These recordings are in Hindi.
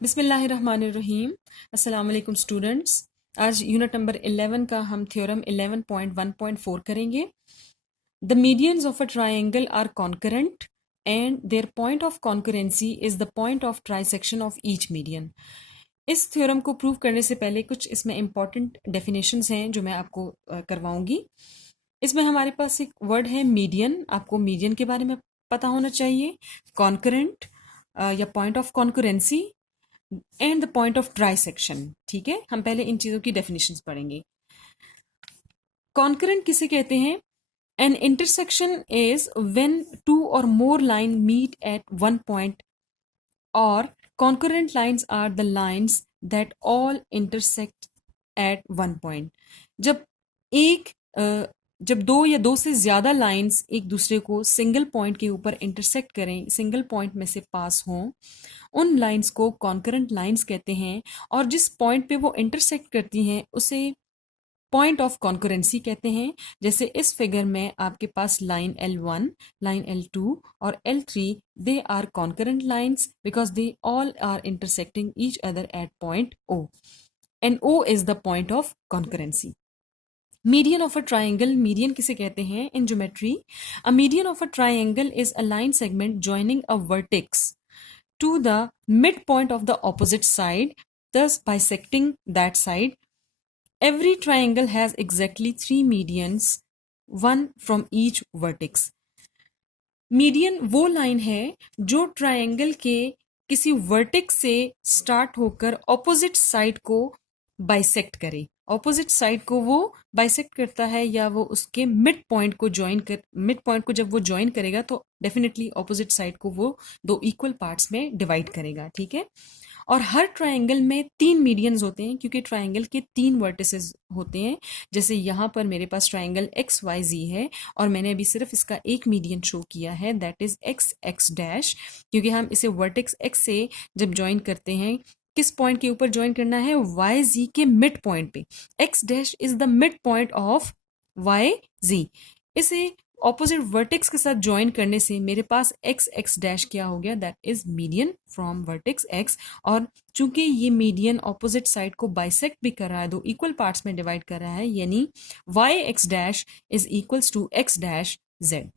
बिस्मिल्लाहिर्रहमानिर्रहीम। अस्सलाम वालेकुम स्टूडेंट्स। आज यूनिट नंबर 11 का हम थ्योरम 11.1.4 करेंगे। The medians of a triangle are concurrent and their point of concurrency is the point of trisection of each median. इस थ्योरम को प्रूव करने से पहले कुछ इसमें इंपॉर्टेंट डेफिनेशंस हैं जो मैं आपको करवाऊंगी। इसमें हमारे पास एक वर्ड है मीडियन। आपको मीडियन के बारे में पता होना चाहिए। कॉन्करेंट या point of concurrency and the point of trisection. ठीक है, हम पहले इन चीजों की डेफिनेशंस पढ़ेंगे। कॉन्करेंट किसे कहते हैं? An intersection is when two और more line meet at one point, और concurrent lines are the lines that all intersect at one point। जब एक जब दो या दो से ज्यादा लाइंस एक दूसरे को सिंगल पॉइंट के ऊपर इंटरसेक्ट करें, सिंगल पॉइंट में से पास हों, उन लाइंस को कॉन्करेंट लाइंस कहते हैं। और जिस पॉइंट पे वो इंटरसेक्ट करती हैं उसे पॉइंट ऑफ कॉन्करेंसी कहते हैं। जैसे इस फिगर में आपके पास लाइन L1, लाइन L2 और L3, they are concurrent lines because they all are intersecting each other at point O, and O is the point of concurrency. Median of a triangle, median किसे कहते हैं in geometry? A median of a triangle is a line segment joining a vertex to the midpoint of the opposite side, thus bisecting that side. Every triangle has exactly three medians, one from each vertex. Median वो लाइन है जो ट्रायंगल के किसी वर्टेक्स से स्टार्ट होकर ऑपोजिट साइड को बाइसेक्ट करे। ऑपोजिट साइड को वो बाइसेक्ट करता है या वो उसके मिड पॉइंट को मिड पॉइंट को जब वो ज्वाइन करेगा तो डेफिनेटली ऑपोजिट साइड को वो दो इक्वल पार्ट्स में डिवाइड करेगा। ठीक है, और हर ट्रायंगल में तीन मीडियंस होते हैं क्योंकि ट्रायंगल के तीन वर्टिसेस होते हैं। जैसे यहाँ पर मेरे पास ट्रायंगल एक्स वाई जी है और मैंने अभी सिर्फ इसका एक मीडियन शो किया है, that is x x dash, क्योंकि हम इसे वर्टेक्स एक्स से जब ज्वाइन करते हैं किस पॉइंट के ऊपर ज्वाइन करना है? वाई जी के मिड पॉइंट पे। X dash is the mid point of Y G. इसे ऑपोजिट वर्टेक्स के साथ ज्वाइन करने से मेरे पास एक्स एक्स डैश क्या हो गया? That is median from vertex x. और चूंकि ये मीडियन ऑपोजिट साइड को बाइसेक्ट भी कर रहा है, दो इक्वल पार्ट्स में डिवाइड कर रहा है, यानी Y X dash is equals to X dash Z.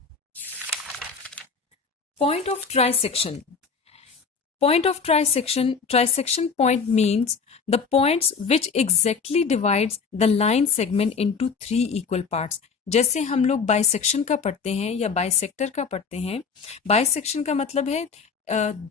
Point of trisection. Point of trisection point means the points which exactly divides the line segment into three equal parts। जैसे हम लोग बाइसेक्शन का पढ़ते हैं या बाइसेक्टर का पढ़ते हैं, बाइसेक्शन का मतलब है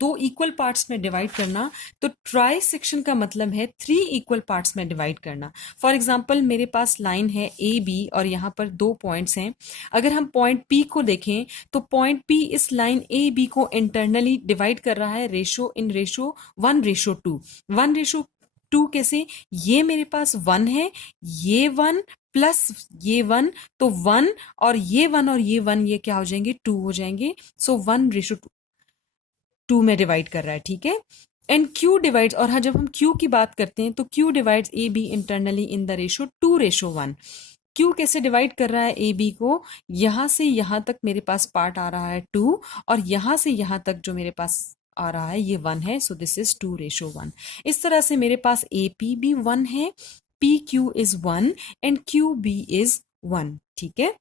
दो इक्वल पार्ट्स में डिवाइड करना, तो ट्राई सेक्शन का मतलब है थ्री इक्वल पार्ट्स में डिवाइड करना। फॉर एग्जाम्पल मेरे पास लाइन है ए बी और यहाँ पर दो पॉइंट्स हैं। अगर हम पॉइंट पी को देखें तो पॉइंट पी इस लाइन ए बी को इंटरनली डिवाइड कर रहा है रेशो 1:2। 1:2 कैसे? ये मेरे पास 1 है, ये 1 प्लस ये 1, तो 1 और ये 1 और ये 1 ये क्या हो जाएंगे? 2 हो जाएंगे। सो 1:2 में डिवाइड कर रहा है। ठीक है, एंड Q डिवाइड्स, और हाँ जब हम Q की बात करते हैं तो Q divides A B internally in the ratio 2:1। Q कैसे डिवाइड कर रहा है ए बी को? यहां से यहां तक मेरे पास पार्ट आ रहा है 2 और यहां से यहां तक जो मेरे पास आ रहा है ये 1 है, सो दिस इज 2:1। इस तरह से मेरे पास ए पी भी 1 है, P Q is 1 and Q B is 1। ठीक है,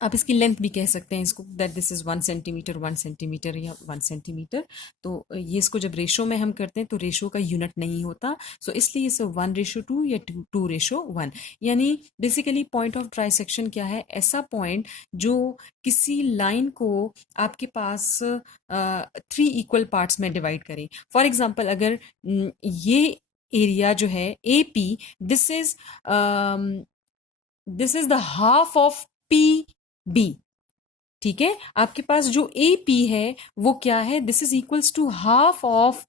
आप इसकी लेंथ भी कह सकते हैं इसको, that this is 1 centimetre 1 centimetre या 1 सेंटीमीटर। तो ये इसको जब रेशो में हम करते हैं तो रेशो का यूनिट नहीं होता, सो इसलिए इसे 1:2 या 2:1। यानी बेसिकली पॉइंट ऑफ ट्राइसेक्शन क्या है? ऐसा पॉइंट जो किसी लाइन को आपके पास थ्री इक्वल पार्ट्स में डिवाइड करे। फॉर एग्जाम्पल अगर ये एरिया जो है A P, this is the half of P B. ठीक है, आपके पास जो ए पी है वो क्या है? This is equals to half of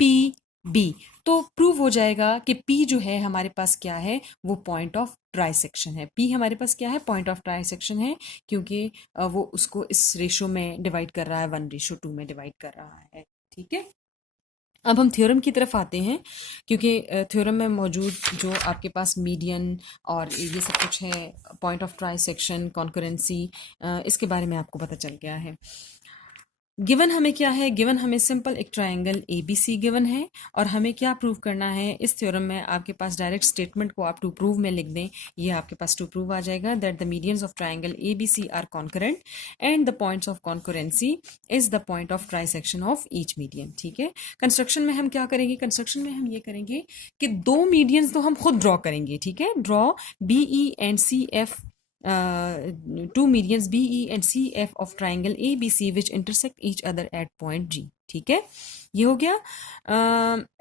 P B. तो प्रूव हो जाएगा कि पी जो है हमारे पास क्या है? वो पॉइंट ऑफ ट्राइसेक्शन है। पी हमारे पास क्या है? पॉइंट ऑफ ट्राइसेक्शन है, क्योंकि वो उसको इस रेशो में डिवाइड कर रहा है, 1:2 में डिवाइड कर रहा है। ठीक है, अब हम थ्योरम की तरफ आते हैं, क्योंकि थ्योरम में मौजूद जो आपके पास मीडियन और ये सब कुछ है, पॉइंट ऑफ ट्राइसेक्शन, कॉन्करेंसी, इसके बारे में आपको पता चल गया है। गिवन हमें क्या है, गिवन हमें सिंपल एक triangle A B C given है, और हमें क्या प्रूव करना है इस थ्योरम में। आपके पास डायरेक्ट स्टेटमेंट को आप टू प्रूव में लिख दें, ये आपके पास टू प्रूव आ जाएगा that the medians of triangle A B C are concurrent and the points of concurrency is the point of trisection of each median. ठीक है, कंस्ट्रक्शन में हम क्या करेंगे, कंस्ट्रक्शन में हम ये करेंगे कि दो मीडियंस तो हम खुद ड्रॉ करेंगे। ठीक है, draw B E and C F, two medians BE and CF of triangle ABC which intersect each other at point G। ठीक है, ये हो गया।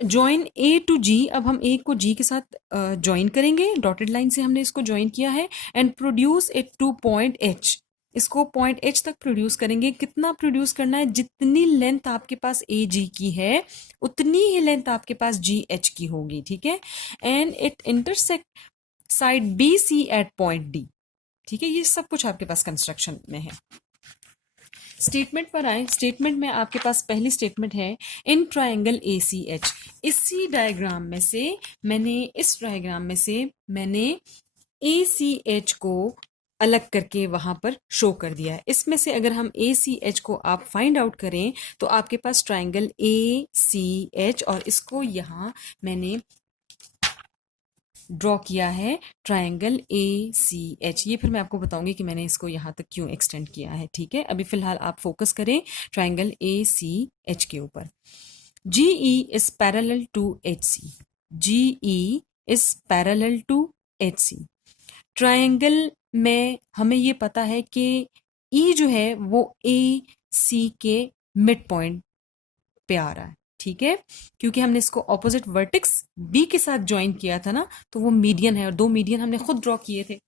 ज्वाइन A to G, अब हम A को G के साथ ज्वाइन करेंगे, डॉटेड लाइन से हमने इसको ज्वाइन किया है, and produce it two point H। इसको पॉइंट H तक प्रोड्यूस करेंगे। कितना प्रोड्यूस करना है, जितनी लेंथ आपके पास AG की है उतनी ही लेंथ आपके पास GH की होगी। ठीक है, and it intersect side BC at point D। ठीक है, ये सब कुछ आपके पास कंस्ट्रक्शन में है। स्टेटमेंट पर आए, स्टेटमेंट में आपके पास पहली स्टेटमेंट है इन ट्राइंगल ACH। इसी डायग्राम में से मैंने, इस डायग्राम में से मैंने ACH को अलग करके वहां पर शो कर दिया है। इसमें से अगर हम ACH को आप फाइंड आउट करें तो आपके पास ट्राइंगल ACH, और इसको यहां मैंने ड्रॉ किया है ट्राइंगल ACH। ये फिर मैं आपको बताऊंगी कि मैंने इसको यहाँ तक क्यों एक्सटेंड किया है। ठीक है, अभी फिलहाल आप फोकस करें ट्राइंगल ACH के ऊपर। GE is parallel to HC, GE is parallel to HC। Triangle में हमें ये पता है कि E जो है वो AC के मिड पॉइंट पे आ रहा है। ठीक है, क्योंकि हमने इसको ऑपोजिट वर्टेक्स बी के साथ ज्वाइन किया था ना, तो वो मीडियन है, और दो मीडियन हमने खुद ड्रॉ किए थे।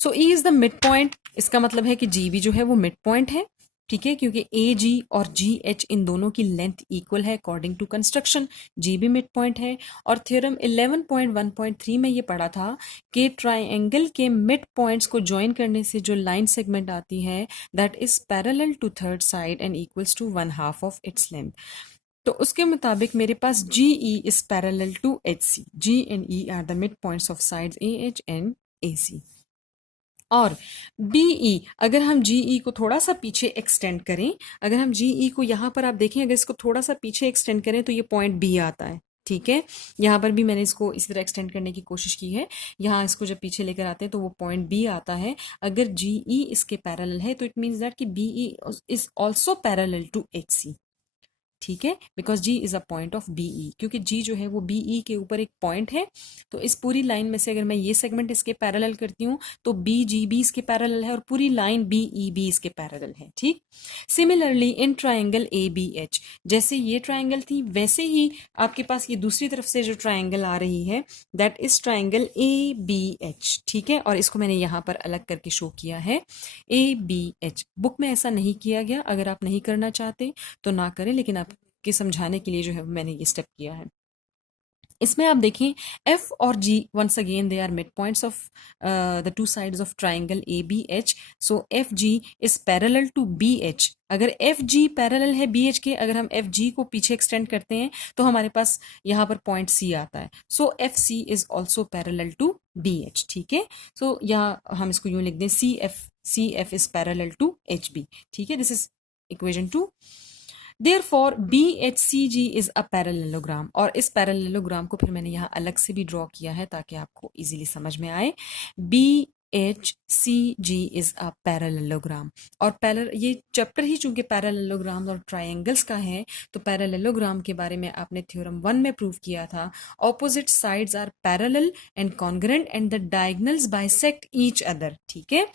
So E is the mid point, इसका मतलब है कि जी भी जो है वो मिड पॉइंट है। ठीक है, क्योंकि ए जी और जी एच इन दोनों की लेंथ इक्वल है अकॉर्डिंग टू कंस्ट्रक्शन, जी भी मिड पॉइंट है। और थ्योरम 11.1.3 में ये पढ़ा था कि ट्राइंगल के मिड पॉइंट्स को ज्वाइन करने से जो लाइन सेगमेंट आती है that is parallel to third side and equals to 1/2 of its length. तो उसके मुताबिक मेरे पास G E is parallel to H C, G and E are the mid points of sides A H and A C. और BE, अगर हम GE को थोड़ा सा पीछे एक्सटेंड करें, अगर हम GE को यहाँ पर आप देखें, अगर इसको थोड़ा सा पीछे एक्सटेंड करें तो ये पॉइंट B आता है। ठीक है, यहाँ पर भी मैंने इसको इसी तरह एक्सटेंड करने की कोशिश की है। यहाँ इसको जब पीछे लेकर आते हैं तो वो पॉइंट B आता है। अगर GE इसके पैरेलल है तो इट मीन्स दैट कि BE is also parallel to HC। ठीक है, because G is a point of BE, क्योंकि जी जो है वो BE के ऊपर एक पॉइंट है। तो इस पूरी लाइन में से अगर मैं ये सेगमेंट इसके पैरेलल करती हूँ तो BGB इसके पैरेलल है, और पूरी लाइन BEB इसके पैरेलल है। ठीक, सिमिलरली इन ट्राइंगल ABH, जैसे ये ट्राइंगल थी वैसे ही आपके पास ये दूसरी तरफ से जो ट्राइंगल आ रही है दैट इज ट्राइंगल ABH। ठीक है, और इसको मैंने यहाँ पर अलग करके शो किया है ABH। बुक में ऐसा नहीं किया गया, अगर आप नहीं करना चाहते तो ना करें, लेकिन आपके समझाने के लिए जो है मैंने ये स्टेप किया है। इसमें आप देखें F और G once again they are mid points of the two sides of triangle ABH। So FG is parallel to BH। अगर FG पैरेलल है BH के, अगर हम FG को पीछे एक्सटेंड करते हैं तो हमारे पास यहाँ पर पॉइंट C आता है। So FC is also parallel to BH। ठीक है, सो यहाँ हम इसको यूं लिख दें CF is parallel to HB। ठीक है, this is equation 2। Therefore BHCG is a parallelogram, और इस पैरेललोग्राम को फिर मैंने यहाँ अलग से भी ड्रॉ किया है ताकि आपको इजीली समझ में आए। BHCG is a parallelogram, और ये चैप्टर ही चूंकि पैरेललोग्राम और ट्राइंगल्स का है, तो पैरेललोग्राम के बारे में आपने थ्योरम 1 में प्रूव किया था। Opposite sides are parallel and congruent and the diagonals bisect each other. ठीक है,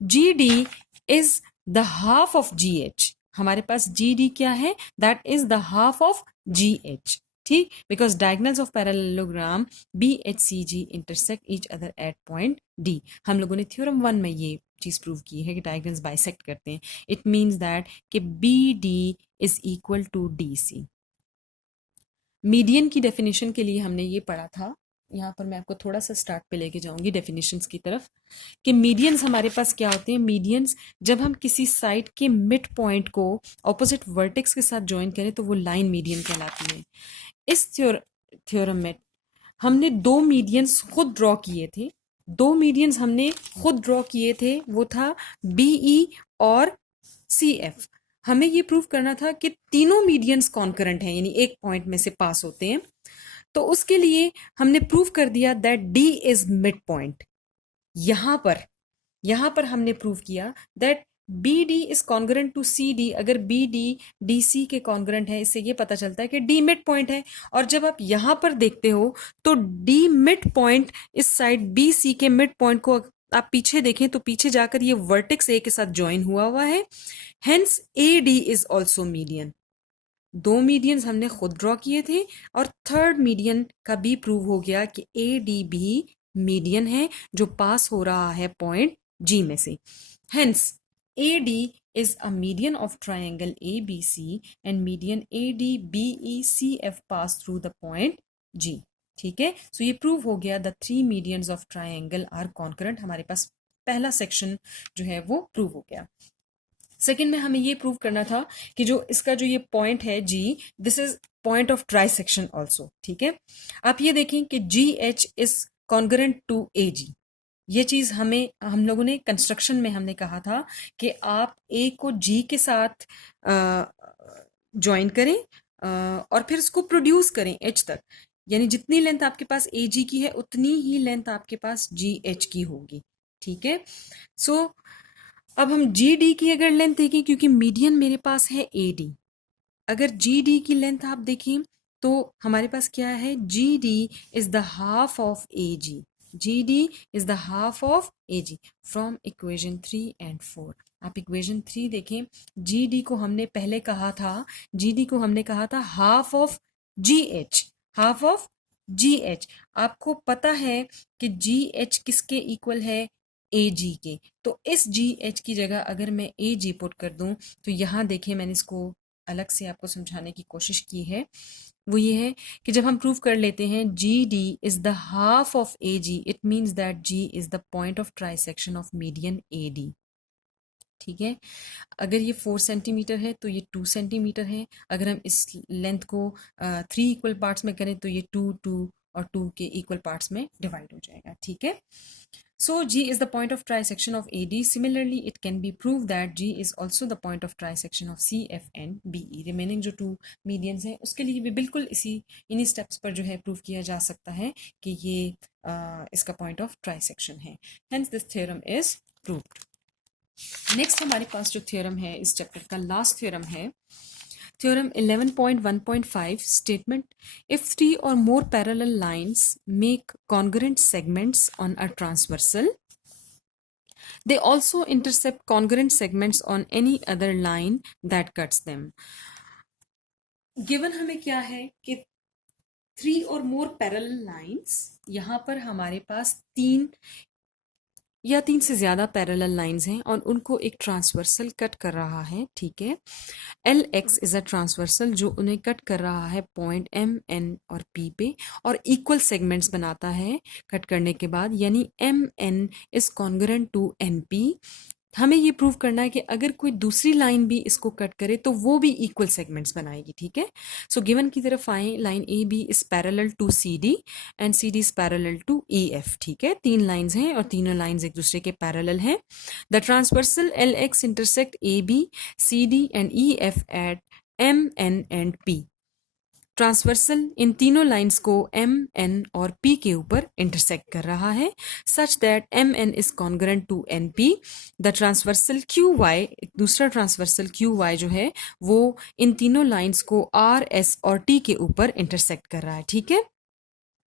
GD is the half of GH। हमारे पास GD क्या है, that is the half of GH। ठीक, because diagonals of parallelogram BHCG intersect each other at point D। हम लोगों ने थ्योरम 1 में ये चीज प्रूव की है कि डायगोनल्स बाइसेक्ट करते हैं। इट मीन्स दैट कि BD is equal to DC। Median की डेफिनेशन के लिए हमने ये पढ़ा था, यहाँ पर मैं आपको थोड़ा सा स्टार्ट पे लेके जाऊंगी डेफिनेशंस की तरफ, कि मीडियंस हमारे पास क्या होते हैं। मीडियंस जब हम किसी साइड के मिड पॉइंट को ऑपोजिट वर्टेक्स के साथ ज्वाइन करें तो वो लाइन मीडियन कहलाती है। इस थ्योरम में हमने दो मीडियंस खुद ड्रॉ किए थे, वो था BE और सी एफ। हमें ये प्रूव करना था कि तीनों मीडियंस कॉन्करेंट हैं, यानी एक पॉइंट में से पास होते हैं। तो उसके लिए हमने प्रूव कर दिया that D is mid point. यहां पर हमने प्रूव किया that B D is congruent to C D. अगर बी डी डी सी के कॉन्ग्रेंट है, इससे ये पता चलता है कि डी मिड पॉइंट है। और जब आप यहां पर देखते हो तो डी मिड पॉइंट इस साइड बी सी के मिड पॉइंट को आप पीछे देखें तो पीछे जाकर ये वर्टेक्स ए के साथ ज्वाइन हुआ है। Hence A D is also median. दो मीडियंस हमने खुद ड्रॉ किए थे और थर्ड मीडियन का भी प्रूव हो गया कि ए डी भी मीडियन है जो पास हो रहा है पॉइंट जी में से। Hence A D is a median of triangle A B C and median A D B E C F pass through the point G. ठीक है, सो ये प्रूव हो गया the three medians of triangle are concurrent. हमारे पास पहला सेक्शन जो है वो प्रूव हो गया। सेकंड में हमें ये प्रूव करना था कि जो इसका जो ये पॉइंट है G, this is point of trisection also. ठीक है, आप ये देखें कि G H is congruent to A G. ये चीज हम लोगों ने कंस्ट्रक्शन में हमने कहा था कि आप ए को जी के साथ ज्वाइन करें और फिर इसको प्रोड्यूस करें एच तक, यानी जितनी लेंथ आपके पास ए जी की है उतनी ही लेंथ आपके पास जी एच की होगी। ठीक है, सो अब हम जी डी की अगर लेंथ देखें, क्योंकि मीडियन मेरे पास है ए डी, अगर जी डी की लेंथ आप देखें तो हमारे पास क्या है, G D is the half of A G. G D is the half of A G from equation 3 and 4। आप इक्वेशन 3 देखें, जी डी को हमने पहले कहा था, जी डी को हमने कहा था half of ji H, half of ji H. आपको पता है कि जी एच किसके इक्वल है, ए जी के। तो इस जी एच की जगह अगर मैं ए जी पुट कर दूं तो यहाँ देखें, मैंने इसको अलग से आपको समझाने की कोशिश की है। वो ये है कि जब हम प्रूव कर लेते हैं G D is the half of A G, it means that G is the point of trisection of median A D. ठीक है, अगर ये 4 सेंटीमीटर है तो ये 2 सेंटीमीटर है। अगर हम इस लेंथ को 3 इक्वल पार्ट्स में करें तो ये 2 2 और 2 के इक्वल पार्ट्स में डिवाइड हो जाएगा। ठीक है, so G is the point of trisection of AD. Similarly, it can be proved that G is also the point of trisection of CF and BE. Remaining जो two medians हैं उसके लिए भी बिल्कुल इन्हीं steps पर जो है प्रूव किया जा सकता है कि ये इसका point of trisection है। Hence this theorem is proved. Next हमारे पास जो थ्योरम है इस चैप्टर का लास्ट थ्योरम है, theorem 11.1.5 statement, if 3 or more parallel lines make congruent segments on a transversal, they also intercept congruent segments on any other line that cuts them. Given हमें क्या है कि 3 or more parallel lines, यहां पर हमारे पास 3 या 3 से ज्यादा पैरेलल लाइंस हैं और उनको एक ट्रांसवर्सल कट कर रहा है। ठीक है, L x is a transversal जो उन्हें कट कर रहा है पॉइंट एम एन और पी पे और इक्वल सेगमेंट्स बनाता है कट करने के बाद, यानी M N is congruent to N P. हमें ये प्रूव करना है कि अगर कोई दूसरी लाइन भी इसको कट करे तो वो भी इक्वल सेगमेंट्स बनाएगी। ठीक है, सो गिवन की तरफ आए, line A B is parallel to C D and C D is parallel to E F. ठीक है, 3 लाइंस हैं और तीनों लाइंस एक दूसरे के पैरेलल हैं। The transversal L X intersect A B C D and E F at M N and P. Transversal इन तीनों लाइंस को एम एन और पी के ऊपर इंटरसेक्ट कर रहा है such that M N is congruent to N P. The transversal Q Y, दूसरा ट्रांसवर्सल क्यू वाई जो है वो इन तीनों लाइंस को आर एस और टी के ऊपर इंटरसेक्ट कर रहा है। ठीक है,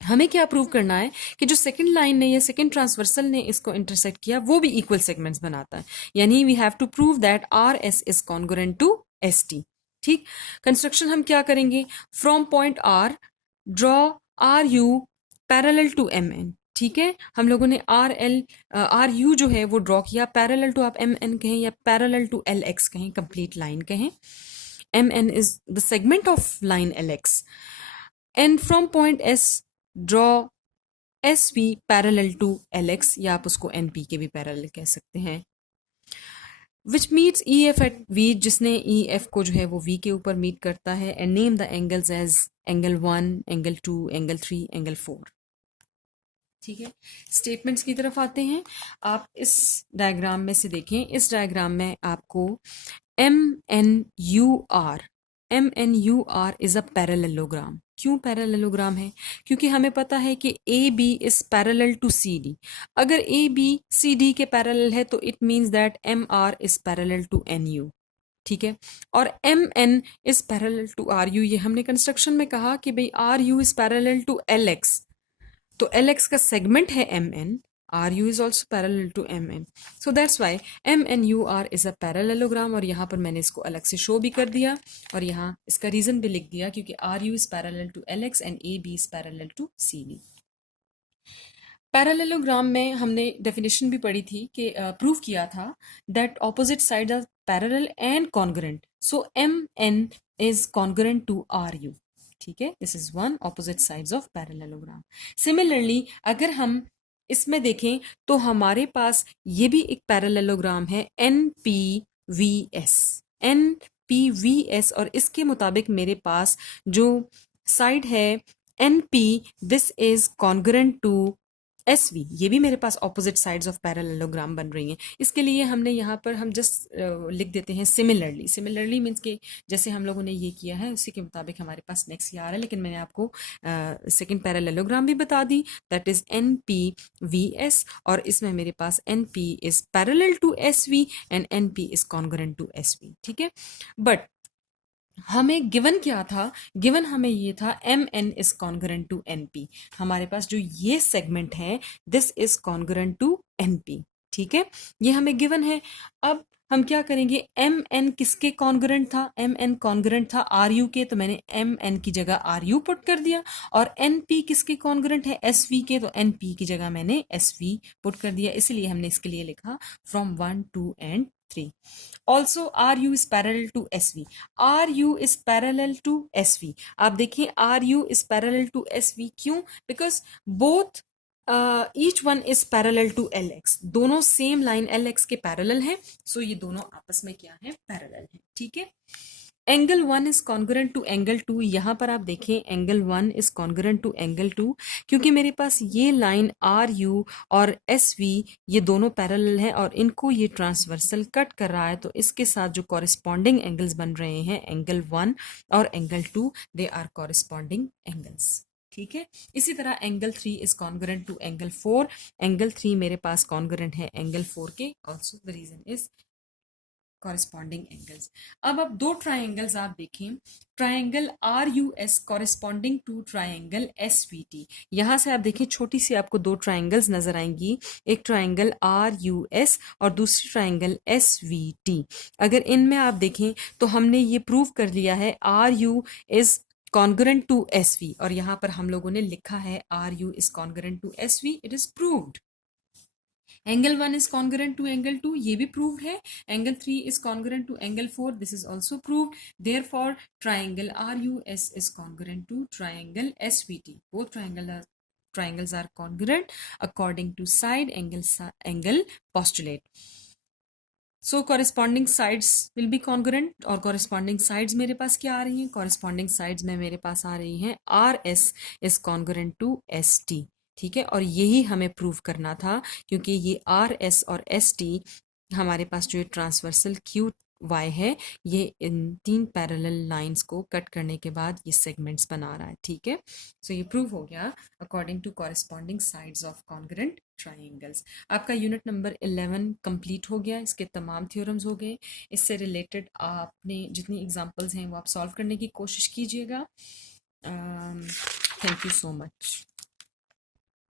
हमें क्या प्रूव करना है कि जो सेकंड लाइन ने या सेकंड ट्रांसवर्सल ने इसको इंटरसेक्ट किया वो भी इक्वल सेगमेंट्स बनाता है, यानी we have to prove that R S is congruent to S T. ठीक, कंस्ट्रक्शन हम क्या करेंगे, from point R draw R U parallel to M N. ठीक है, हम लोगों ने आर यू जो है वो ड्रॉ किया पैरेलल टू, आप एम एन कहें या पैरेलल टू एल एक्स कहें, कंप्लीट लाइन कहें। M N is the segment of line L X and from point S draw S V parallel to L X, या आप उसको एन पी के भी पैरेलल कह सकते हैं, which meets E F at V, जिसने ई एफ को जो है वो वी के ऊपर मीट करता है, and name the angles as angle 1, angle 2, angle 3, angle 4। ठीक है, स्टेटमेंट्स की तरफ आते हैं। आप इस डायग्राम में से देखें, इस डायग्राम में आपको MNUR, MNUR is a parallelogram. क्यों पैरेललोग्राम है? क्योंकि हमें पता है कि AB is parallel to CD। अगर AB CD के पैरेलल है तो it means that MR is parallel to NU। ठीक है, और MN is parallel to RU। ये हमने कंस्ट्रक्शन में कहा कि भाई RU is parallel to LX, तो LX का सेगमेंट है MN, RU is also parallel to MN. So that's why MNUR is a parallelogram, और यहाँ पर मैंने इसको अलग से शो भी कर दिया और यहाँ इसका रीजन भी लिख दिया क्योंकि RU is parallel to LX and AB is parallel to CD. Parallelogram में हमने डेफिनेशन भी पढ़ी थी कि प्रूव किया था that opposite side are parallel and congruent, so MN is congruent to RU। ठीक है, this is one opposite sides of parallelogram. Similarly अगर हम इसमें देखें तो हमारे पास ये भी एक पैरेललोग्राम है NPVS, NPVS, और इसके मुताबिक मेरे पास जो साइड है NP, this is congruent to SV, ये भी मेरे पास ऑपोजिट साइड्स ऑफ पैरेललोग्राम बन रही हैं। इसके लिए हमने यहाँ पर हम जस्ट लिख देते हैं सिमिलरली। सिमिलरली मीन्स के जैसे हम लोगों ने ये किया है उसी के मुताबिक हमारे पास नेक्स्ट ये आ रहा है, लेकिन मैंने आपको सेकंड पैरेललोग्राम भी बता दी, दैट इज NPVS, और इसमें मेरे पास NP is parallel to SV and NP is congruent to SV। ठीक है, बट हमें गिवन क्या था? गिवन हमें ये था MN is congruent to NP। हमारे पास जो ये सेगमेंट है this is congruent to NP। ठीक है, ये हमें गिवन है। अब हम क्या करेंगे? MN किसके कॉन्ग्रुएंट था? MN कॉन्ग्रुएंट था RU के, तो मैंने MN की जगह RU पुट कर दिया। और NP किसके कॉन्ग्रुएंट है? SV के, तो NP की जगह मैंने SV पुट कर दिया। इसलिए हमने इसके लिए लिखा from 1, 2 and 3। Also RU is parallel to SV, RU is parallel to SV। आप देखिए RU is parallel to SV, क्यों? Because both each one is parallel to LX, दोनों सेम लाइन LX के पैरेलल हैं, सो ये दोनों आपस में क्या है? पैरेलल है। ठीक है, angle 1 is congruent to angle 2। यहाँ पर आप देखें angle 1 is congruent to angle 2, क्योंकि मेरे पास ये लाइन RU और SV ये दोनों पैरेलल है और इनको ये ट्रांसवर्सल कट कर रहा है, तो इसके साथ जो कॉरिस्पॉन्डिंग एंगल्स बन रहे हैं एंगल 1 और angle 2, they are corresponding angles. ठीक है, इसी तरह angle 3 is congruent to angle 4, angle 3 मेरे पास कॉन्ग्रुएंट है एंगल 4 के, also the reason is corresponding angles. अब दो ट्राइंगल्स आप देखें, triangle RUS corresponding to triangle SVT। यहाँ से आप देखें छोटी सी आपको दो ट्राइंगल्स नजर आएंगी, एक ट्राइंगल RUS और दूसरी ट्राइंगल SVT। अगर इनमें आप देखें तो हमने ये प्रूव कर लिया है RU is congruent to SV, और यहाँ पर हम लोगों ने लिखा है RU is congruent to SV, it is proved. Angle 1 is congruent to angle 2, ये भी प्रूव्ड है। Angle 3 is congruent to angle 4, this is also proved. Therefore triangle RUS is congruent to triangle SVT। Both triangles are congruent according to side angle postulate. So corresponding sides will be congruent, और corresponding sides मेरे पास क्या आ रही हैं? corresponding sides में मेरे पास आ रही हैं RS is congruent to ST। ठीक है, और यही हमें प्रूव करना था, क्योंकि ये RS और ST हमारे पास जो ट्रांसवर्सल QY है ये इन तीन पैरेलल लाइंस को कट करने के बाद ये सेगमेंट्स बना रहा है। ठीक है, सो ये प्रूव हो गया according to corresponding sides of congruent triangles. आपका यूनिट नंबर 11 कंप्लीट हो गया, इसके तमाम थ्योरम्स हो गए। इससे रिलेटेड आपने जितनी एग्जांपल्स हैं वो आप सॉल्व करने की कोशिश कीजिएगा। Thank you so much.